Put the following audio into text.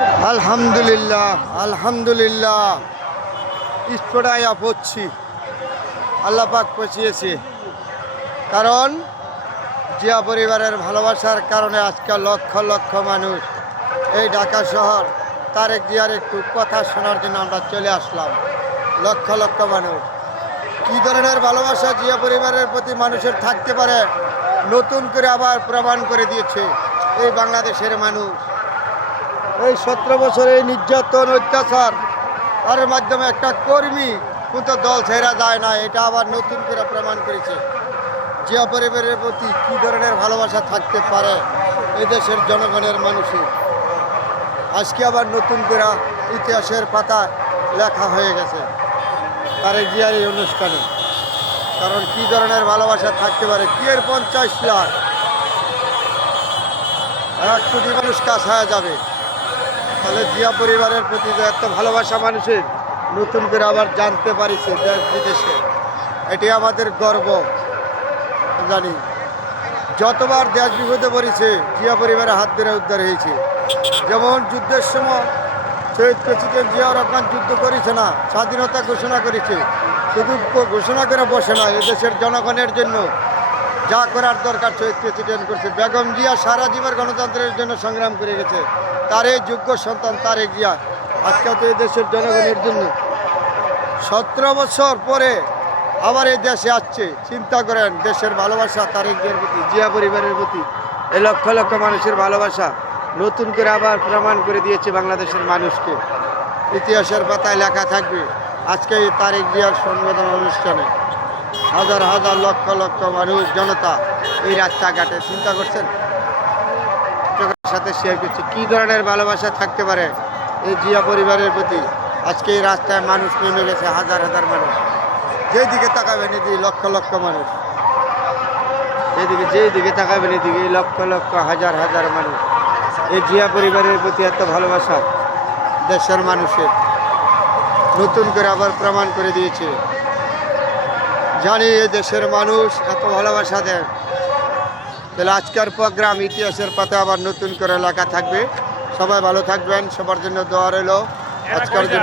আলহামদুলিল্লাহ আলহামদুলিল্লাহ স্পোর্টাইয়া পড়ছি। আল্লাহ পাক পচিয়েছে, কারণ জিয়া পরিবারের ভালোবাসার কারণে আজকাল লক্ষ লক্ষ মানুষ এই ঢাকা শহর তারেক জিয়ার একটু কথা শোনার জন্য আমরা চলে আসলাম। লক্ষ লক্ষ মানুষ কী ধরনের ভালোবাসা জিয়া পরিবারের প্রতি মানুষের থাকতে পারে নতুন করে আবার প্রমাণ করে দিয়েছে এই বাংলাদেশের মানুষ। এই 17 বছর এই নির্যাতন অত্যাচার তার মাধ্যমে একটা কর্মী কিন্তু দল ছেড়া যায় না, এটা আবার নতুন করে প্রমাণ করেছে জিয়া পরিবারের প্রতি কী ধরনের ভালোবাসা থাকতে পারে এই দেশের জনগণের মানুষের। আজকে আবার নতুন করে ইতিহাসের পাতা লেখা হয়ে গেছে তারেক জিয়ার এই অনুষ্ঠানে। কারণ কী ধরনের ভালোবাসা থাকতে পারে, কি এর 50 লাখ 1 কোটি মানুষ কাছ হয়ে যাবে, তাহলে জিয়া পরিবারের প্রতি যে এত ভালোবাসা মানুষের নতুন করে আবার জানতে পারিছে দেশ বিদেশে, এটি আমাদের গর্ব। জানি যতবার দেশ বিপদে পড়েছে জিয়া পরিবারের হাত ধরে উদ্ধার হয়েছে। যেমন যুদ্ধের সময় শহীদ প্রেসিডেন্ট জিয়াউর রহমান যুদ্ধ করেছে না, স্বাধীনতা ঘোষণা করেছে, শুধু ঘোষণা করে বসে না, এদেশের জনগণের জন্য যা করার দরকার শহীদ প্রেসিডেন্ট করছে। বেগম জিয়া সারা জীবন গণতন্ত্রের জন্য সংগ্রাম করে গেছে, তার এই যোগ্য সন্তান তারেক জিয়া আজকে তো এই দেশের জনগণের জন্য 17 বছর পরে আবার এই দেশে আসছে। চিন্তা করেন দেশের ভালোবাসা তারেক জিয়ার প্রতি, জিয়া পরিবারের প্রতি এই লক্ষ লক্ষ মানুষের ভালোবাসা নতুন করে আবার প্রমাণ করে দিয়েছে বাংলাদেশের মানুষকে। ইতিহাসের পাতায় লেখা থাকবে আজকে এই তারেক জিয়ার সংবর্ধনা অনুষ্ঠানে হাজার হাজার লক্ষ লক্ষ মানুষ জনতা এই রাস্তাঘাটে। চিন্তা করছেন সাথে শেয়ার করছি কী ধরনের ভালোবাসা থাকতে পারে এই জিয়া পরিবারের প্রতি। আজকে এই রাস্তায় মানুষ নেমে গেছে, হাজার হাজার মানুষ, যেদিকে তাকাবেন এদিকে লক্ষ লক্ষ মানুষ, এদিকে যেদিকে তাকাবেন এদিকে লক্ষ লক্ষ হাজার হাজার মানুষ। এই জিয়া পরিবারের প্রতি এত ভালোবাসা দেশের মানুষের নতুন করে আবার প্রমাণ করে দিয়েছে। জানি এই দেশের মানুষ এত ভালোবাসা দেয়, তাহলে আজকের প্রোগ্রাম ইতিহাসের পাতে আবার নতুন করে লেখা থাকবে। সবাই ভালো থাকবেন, সবার জন্য দোয়া রইল আজকের জন্য।